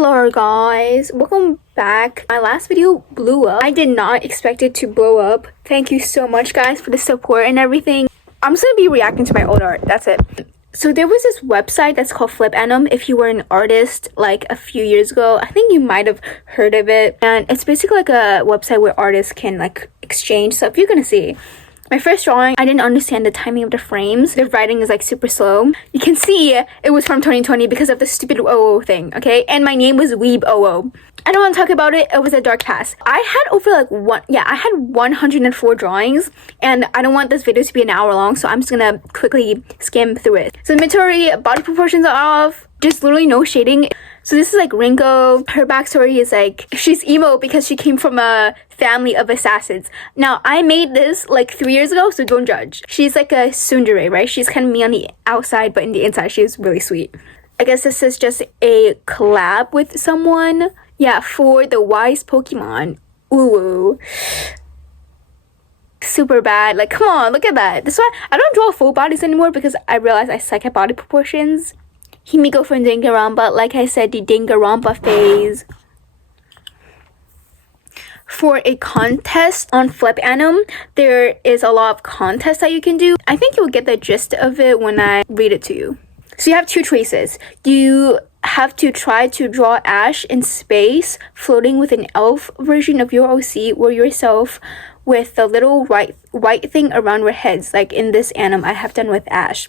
Hello guys, welcome back. My last video blew up. I did not expect it to blow up. Thank you so much guys for the support and everything. I'm just gonna be reacting to my old art, that's it. So there was this website that's called Flipanim. If you were an artist like a few years ago, I think you might have heard of it. And it's basically like a website where artists can like exchange stuff. You're gonna see. My first drawing, I didn't understand the timing of the frames. The writing is like super slow. You can see it was from 2020 because of the stupid OO thing, okay? And my name was Weeb OO. I don't want to talk about it. It was a dark past. I had over I had 104 drawings, and I don't want this video to be an hour long, so I'm just gonna quickly skim through it. So the Midori body proportions are off. Just literally no shading. So this is like Ringo. Her backstory is like she's emo because she came from a family of assassins. Now I made this like 3 years ago, so don't judge. She's like a tsundere, right? She's kind of me on the outside, but in the inside she's really sweet. I guess this is just a collab with someone. Yeah, for the Wise Pokemon. Ooh. Super bad. Like, come on, look at that. That's why I don't draw full bodies anymore because I realized I suck at body proportions. Himiko from Danganronpa, like I said, the Danganronpa phase. For a contest on Flipanim, there is a lot of contests that you can do. I think you'll get the gist of it when I read it to you. So you have two choices. You have to try to draw Ash in space, floating with an elf version of your OC or yourself with the little white thing around your heads, like in this anime I have done with Ash.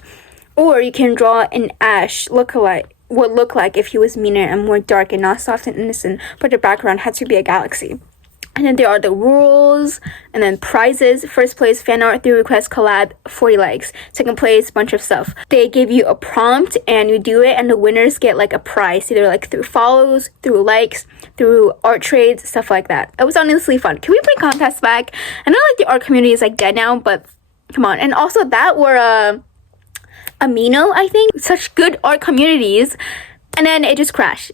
Or you can draw an Ash lookalike, what looked like if he was meaner and more dark and not soft and innocent, but the background had to be a galaxy. And then there are the rules, and then prizes. First place, fan art, 3 requests, collab, 40 likes. Second place, bunch of stuff. They give you a prompt, and you do it, and the winners get like a prize, either like through follows, through likes, through art trades, stuff like that. It was honestly fun. Can we bring contests back? I know like the art community is like dead now, but come on. And also that were Amino, I think. Such good art communities. And then it just crashed.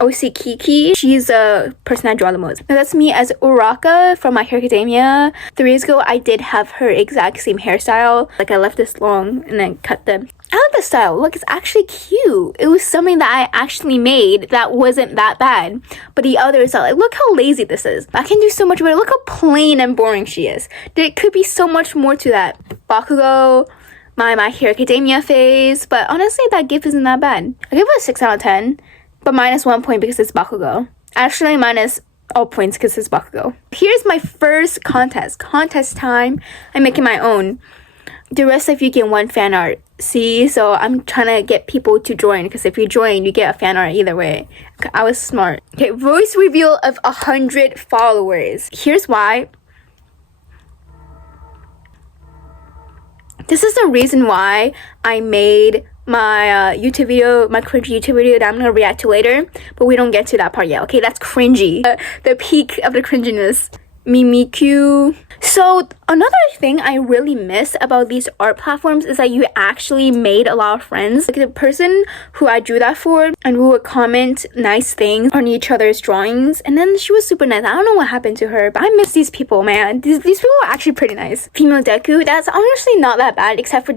OC Kiki, she's a person I draw the most. Now that's me as Uraka from My Hero Academia. 3 years ago, I did have her exact same hairstyle. Like I left this long and then cut them. I like the style. Look, it's actually cute. It was something that I actually made that wasn't that bad. But the others are like, look how lazy this is. I can do so much better. Look how plain and boring she is. There could be so much more to that. Bakugo, my Hero Academia phase. But honestly, that GIF isn't that bad. I give it a 6 out of 10. But minus 1 point because it's Bakugo. Actually, minus all points because it's Bakugo. Here's my first contest. Contest time. I'm making my own. The rest of you get 1 fan art. See? So I'm trying to get people to join. Because if you join, you get a fan art either way. I was smart. Okay, voice reveal of 100 followers. Here's why. This is the reason why I made my YouTube video, my cringy YouTube video that I'm gonna react to later, but we don't get to that part yet, okay? That's cringy. The peak of the cringiness. Mimikyu. So another thing I really miss about these art platforms is that you actually made a lot of friends. Like the person who I drew that for, and we would comment nice things on each other's drawings, and then she was super nice. I don't know what happened to her, but I miss these people, man. These people are actually pretty nice. Female Deku, that's honestly not that bad, except for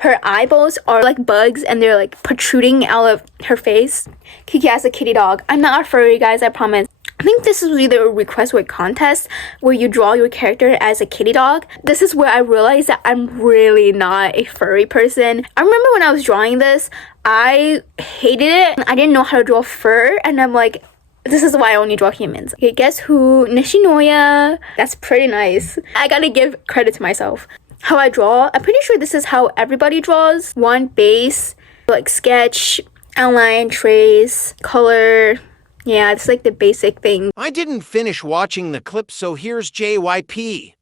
her eyeballs are like bugs and they're like protruding out of her face. Kiki has a kitty dog. I'm not a furry, guys, I promise. I think this is either a request or a contest where you draw your character as a kitty dog. This is where I realized that I'm really not a furry person. I remember when I was drawing this, I hated it. I didn't know how to draw fur, and I'm like, this is why I only draw humans. Okay, guess who? Nishinoya. That's pretty nice. I gotta give credit to myself. How I draw, I'm pretty sure this is how everybody draws. 1 base, like sketch, outline, trace, color. Yeah, it's like the basic thing. I didn't finish watching the clip, so here's JYP.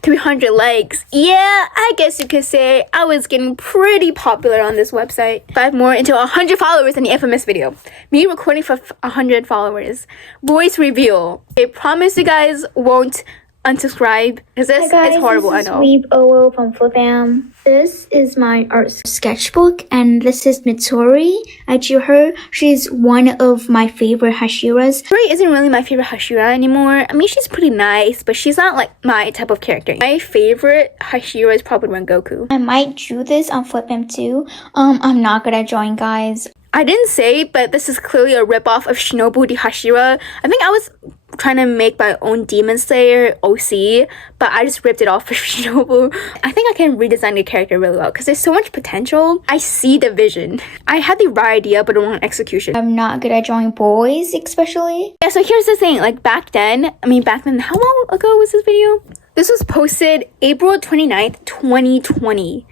300 likes. Yeah, I guess you could say I was getting pretty popular on this website. 5 more into 100 followers in the infamous video. Me recording for 100 followers. Voice reveal. I promise you guys won't unsubscribe because this Hi guys, is horrible. this is I know. Weeb Owo from Flipam. This is my art sketchbook, and this is Mitsuri. I drew her. She's one of my favorite Hashiras. Tori isn't really my favorite Hashira anymore. I mean, she's pretty nice, but she's not like my type of character. My favorite Hashira is probably Rengoku. I might drew this on Flipam too. I'm not good at drawing, guys. I didn't say, but this is clearly a ripoff of Shinobu the Hashira. I think I was trying to make my own Demon Slayer OC, but I just ripped it off of Shinobu. I think I can redesign the character really well because there's so much potential. I see the vision. I had the right idea, but the wrong execution. I'm not good at drawing boys, especially. Yeah, so here's the thing. Like back then, how long ago was this video? This was posted April 29th, 2020.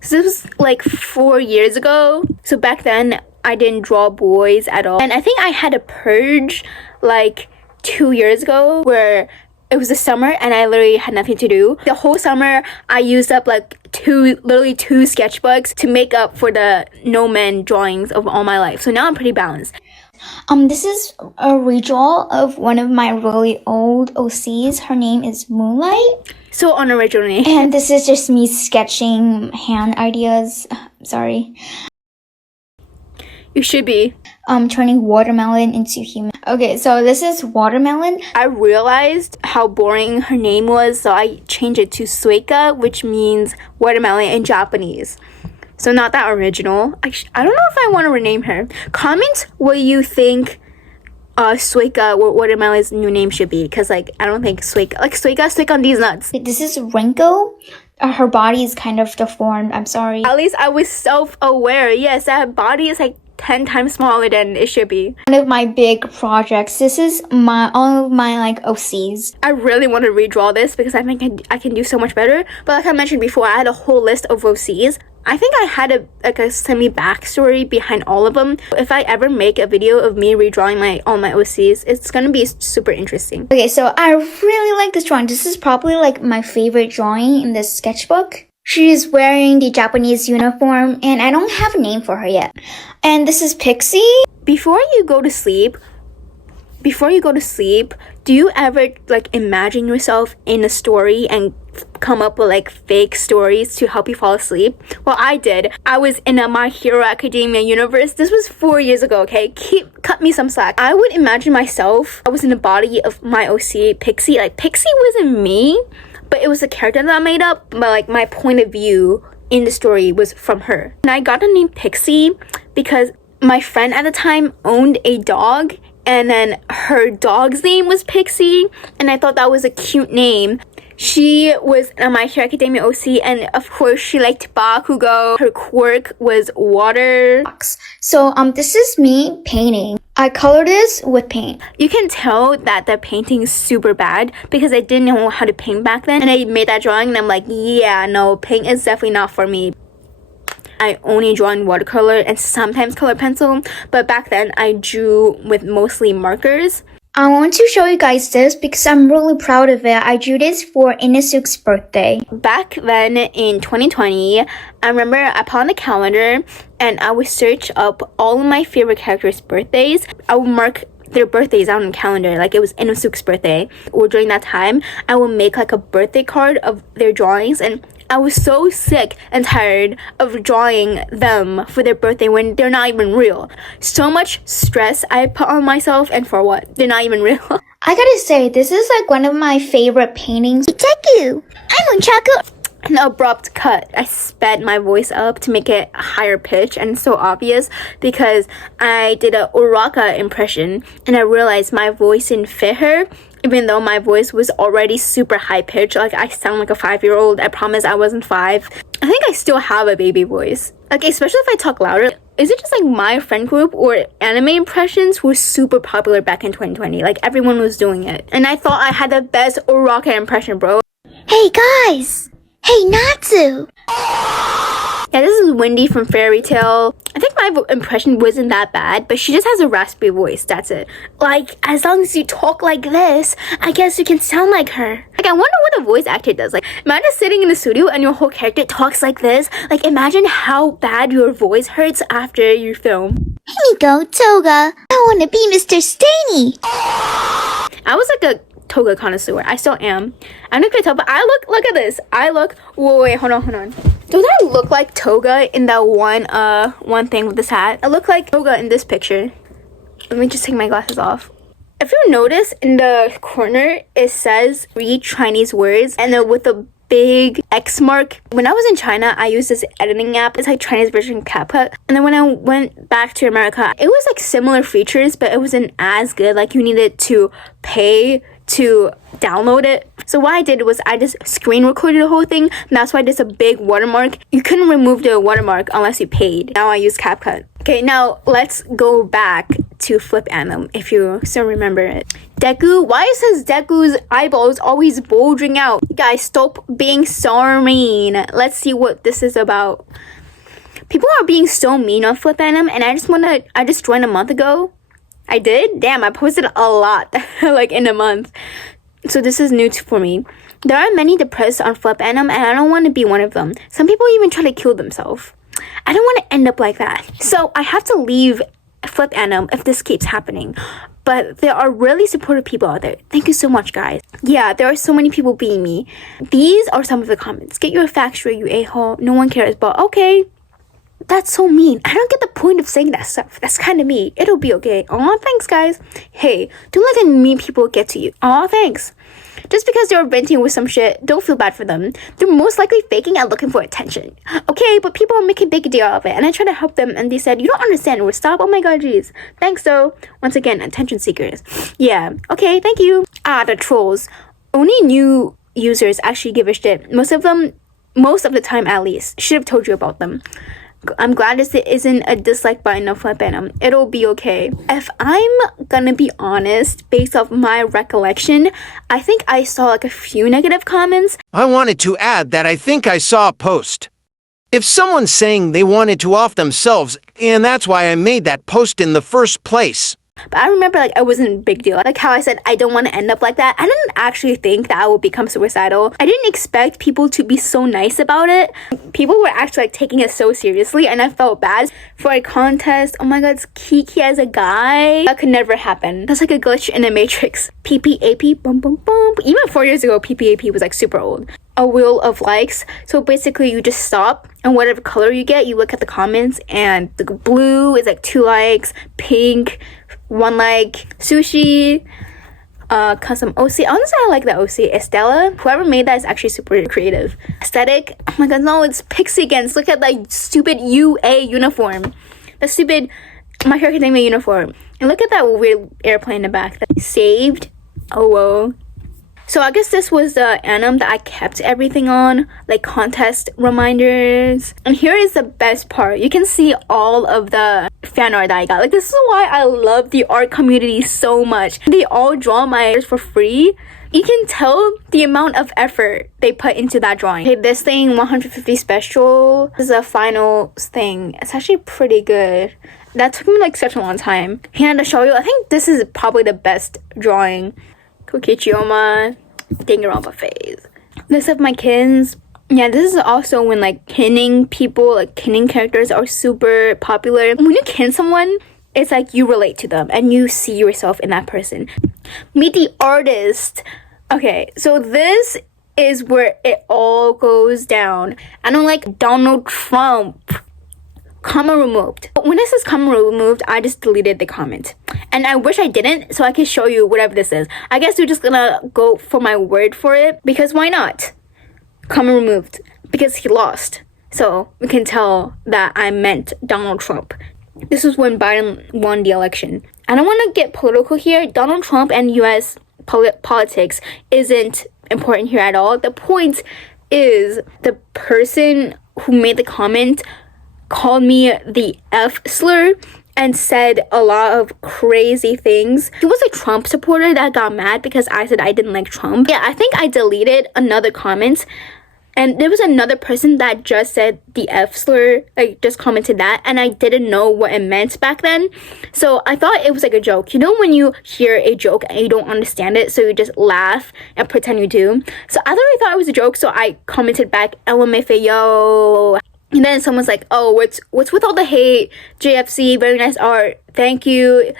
So this was like 4 years ago. So back then, I didn't draw boys at all. And I think I had a purge like 2 years ago where it was the summer and I literally had nothing to do. The whole summer, I used up like literally two sketchbooks to make up for the no men drawings of all my life. So now I'm pretty balanced. This is a redraw of one of my really old OCs. Her name is Moonlight. So unoriginal. And this is just me sketching hand ideas. Sorry. You should be. Turning watermelon into human. Okay, so this is watermelon. I realized how boring her name was, so I changed it to Suika, which means watermelon in Japanese. So not that original. I don't know if I want to rename her. Comment what you think Suika or watermelon's new name should be, because like I don't think Suika on these nuts. This is Rinko. Her body is kind of deformed. I'm sorry. At least I was self-aware. Yes, that body is like 10 times smaller than it should be. One of my big projects. This is all of my like OCs. I really want to redraw this because I think I can do so much better. But like I mentioned before, I had a whole list of OCs. I think I had a semi backstory behind all of them. If I ever make a video of me redrawing all my OCs, it's gonna be super interesting. Okay, so I really like this drawing. This is probably like my favorite drawing in this sketchbook. She's wearing the Japanese uniform, and I don't have a name for her yet. And this is Pixie. Before you go to sleep, do you ever like imagine yourself in a story and come up with like fake stories to help you fall asleep? Well, I did. I was in a My Hero Academia universe. This was 4 years ago, okay? Cut me some slack. I would imagine myself, I was in the body of my OC, Pixie. Like, Pixie wasn't me, but it was a character that I made up. But like, my point of view in the story was from her. And I got the name Pixie because my friend at the time owned a dog, and then her dog's name was Pixie, and I thought that was a cute name. She was a My Hero Academia OC, and of course she liked Bakugo. Her quirk was water. So this is me painting. I colored this with paint. You can tell that the painting is super bad because I didn't know how to paint back then, and I made that drawing and I'm like, yeah, no, paint is definitely not for me. I only draw in watercolor and sometimes color pencil, but back then I drew with mostly markers. I want to show you guys this because I'm really proud of it. I drew this for Inasuke's birthday. Back then in 2020, I remember I put on the calendar and I would search up all of my favorite characters' birthdays. I would mark their birthdays out on the calendar, like it was Inosuke's birthday. Or during that time, I would make like a birthday card of their drawings, and I was so sick and tired of drawing them for their birthday when they're not even real. So much stress I put on myself, and for what? They're not even real. I gotta say, this is like one of my favorite paintings. Itaku! I'm Unchaku! An abrupt cut. I sped my voice up to make it higher pitch, and it's so obvious because I did a Uraka impression and I realized my voice didn't fit her, even though my voice was already super high pitched. Like, I sound like a 5-year-old. I promise I wasn't 5. I think I still have a baby voice. Like, especially if I talk louder. Is it just like my friend group or anime impressions were super popular back in 2020? Like, everyone was doing it. And I thought I had the best Uraka impression, bro. Hey guys! Hey Natsu! Yeah, this is Wendy from Fairy Tail. I think my impression wasn't that bad, but she just has a raspy voice, that's it. Like, as long as you talk like this, I guess you can sound like her. Like, I wonder what a voice actor does. Like, imagine sitting in the studio and your whole character talks like this. Like, imagine how bad your voice hurts after you film. Hey Miko, Toga, I wanna be Mr. Stainy! I was like a toga connoisseur. I still am. I don't know if I tell, but I look at this. Wait, hold on. Don't I look like toga in that one thing with this hat? I look like toga in this picture. Let me just take my glasses off. If you notice in the corner, it says read Chinese words, and then with a big X mark. When I was in China, I used this editing app. It's like Chinese version of CapCut. And then when I went back to America, it was like similar features, but it wasn't as good. Like you needed to pay to download it. So what I did was I just screen recorded the whole thing. And that's why there's a big watermark. You couldn't remove the watermark unless you paid. Now I use CapCut. Okay, now let's go back to Flip Anim, if you still remember it. Deku, why is Deku's eyeballs always bulging out? Guys, stop being so mean. Let's see what this is about. People are being so mean on Flip Anim, and I just joined a month ago. I did? Damn, I posted a lot, like in a month. So this is new for me. There are many depressed on Flip Anim, and I don't want to be one of them. Some people even try to kill themselves. I don't want to end up like that. So I have to leave Flip Anim if this keeps happening. But there are really supportive people out there. Thank you so much, guys. Yeah, there are so many people being me. These are some of the comments. Get your facts straight, you a-hole. No one cares, but okay. That's so mean. I don't get the point of saying that stuff. That's kind of me. It'll be okay. Aw, thanks, guys. Hey, don't let the mean people get to you. Aw, thanks. Just because they're venting with some shit, don't feel bad for them. They're most likely faking and looking for attention. Okay, but people are making a big deal of it, and I try to help them, and they said, you don't understand, or stop. Oh my god, jeez. Thanks, though. Once again, attention seekers. Yeah, okay, thank you. The trolls. Only new users actually give a shit. Most of the time at least. Should have told you about them. I'm glad this isn't a dislike button of Flip Anim. It'll be okay. If I'm gonna be honest, based off my recollection, I think I saw like a few negative comments. I wanted to add that I think I saw a post. If someone's saying they wanted to off themselves, and that's why I made that post in the first place. But I remember like it wasn't a big deal. Like how I said I don't want to end up like that. I didn't actually think that I would become suicidal. I didn't expect people to be so nice about it. People were actually like taking it so seriously, and I felt bad for a contest. Oh my god, it's Kiki as a guy. That could never happen. That's like a glitch in the Matrix. PPAP, bum bum bum. Even 4 years ago, PPAP was like super old. A wheel of likes. So basically you just stop, and whatever color you get, you look at the comments, and the blue is like 2 likes, pink 1 like, sushi, custom OC. Honestly, I like that OC. Estella, whoever made that is actually super creative. Aesthetic, oh my god, no, it's Pixie again. Look at that stupid UA uniform. The stupid My Hero Academia uniform. And look at that weird airplane in the back. Saved. Oh, whoa. So I guess this was the anim that I kept everything on, like contest reminders. And here is the best part. You can see all of the fan art that I got. Like this is why I love the art community so much. They all draw my art for free. You can tell the amount of effort they put into that drawing. Okay, this thing, 150 special. This is a final thing. It's actually pretty good. That took me like such a long time. Here to show you, I think this is probably the best drawing. Kokichioma, Danganronpa phase. This of my kins. Yeah, this is also when like kinning people, like kinning characters are super popular. When you kin someone, it's like you relate to them and you see yourself in that person. Meet the artist. Okay, so this is where it all goes down. I don't like Donald Trump. Comma removed. When it says comma removed, I just deleted the comment. And I wish I didn't, so I can show you whatever this is. I guess we're just gonna go for my word for it, because why not? Comma removed. Because he lost. So we can tell that I meant Donald Trump. This was when Biden won the election. I don't want to get political here. Donald Trump and US politics isn't important here at all. The point is the person who made the comment called me the F slur and said a lot of crazy things. He was a Trump supporter that got mad because I said I didn't like Trump. Yeah, I think I deleted another comment, and there was another person that just said the F slur, like just commented that, and I didn't know what it meant back then. So I thought it was like a joke. You know when you hear a joke and you don't understand it, so you just laugh and pretend you do? So I literally thought it was a joke, so I commented back, LMFAO. And then someone's like, oh, what's with all the hate? JFC, very nice art. Thank you.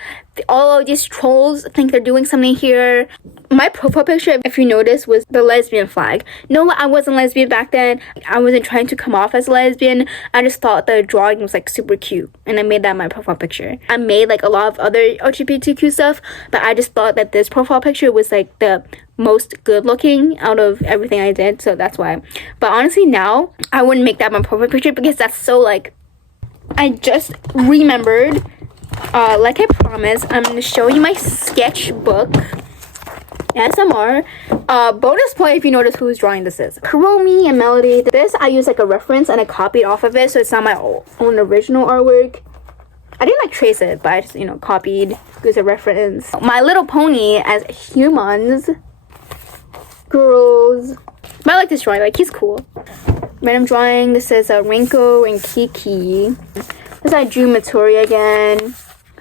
all of these trolls think they're doing something here. My profile picture, if you notice, was the lesbian flag. No, I wasn't lesbian back then. I wasn't trying to come off as lesbian. I just thought the drawing was like super cute, and I made that my profile picture. I made like a lot of other LGBTQ stuff, but I just thought that this profile picture was like the most good looking out of everything I did, so that's why. But honestly, now I wouldn't make that my profile picture because that's so like. I just remembered. Like I promised, I'm gonna show you my sketchbook. ASMR. Bonus point if you notice whose drawing this is. Kuromi and Melody. This I use like a reference and I copied off of it, so it's not my own original artwork. I didn't like trace it, but I just, copied, use a reference. My Little Pony as humans. Girls. But I like this drawing, like he's cool. Random drawing, this is Rinko and Kiki. This I drew Matori again.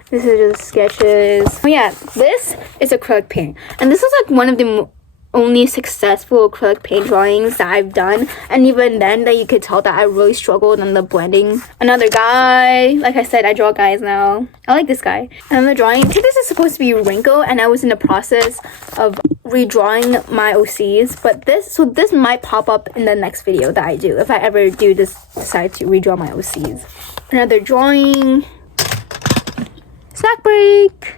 This is just sketches. Oh yeah, this is acrylic paint. And this is like one of the only successful acrylic paint drawings that I've done. And even then, that you could tell that I really struggled on the blending. Another guy. Like I said, I draw guys now. I like this guy. Another drawing. I think this is supposed to be Rinko, and I was in the process of redrawing my OCs. But this might pop up in the next video that I do. If I ever decide to redraw my OCs. Another drawing. Snack break.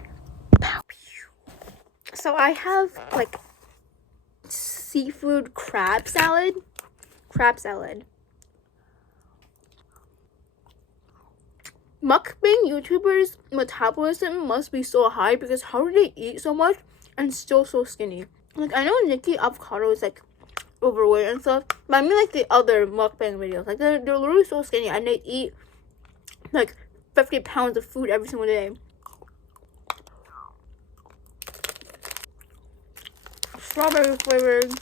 So I have like seafood crab salad. Mukbang YouTubers' metabolism must be so high because how do they eat so much and still so skinny? Like I know Nikki Avocado is like overweight and stuff, but I mean like the other mukbang videos. Like they're literally so skinny and they eat like 50 pounds of food every single day. Strawberry flavored.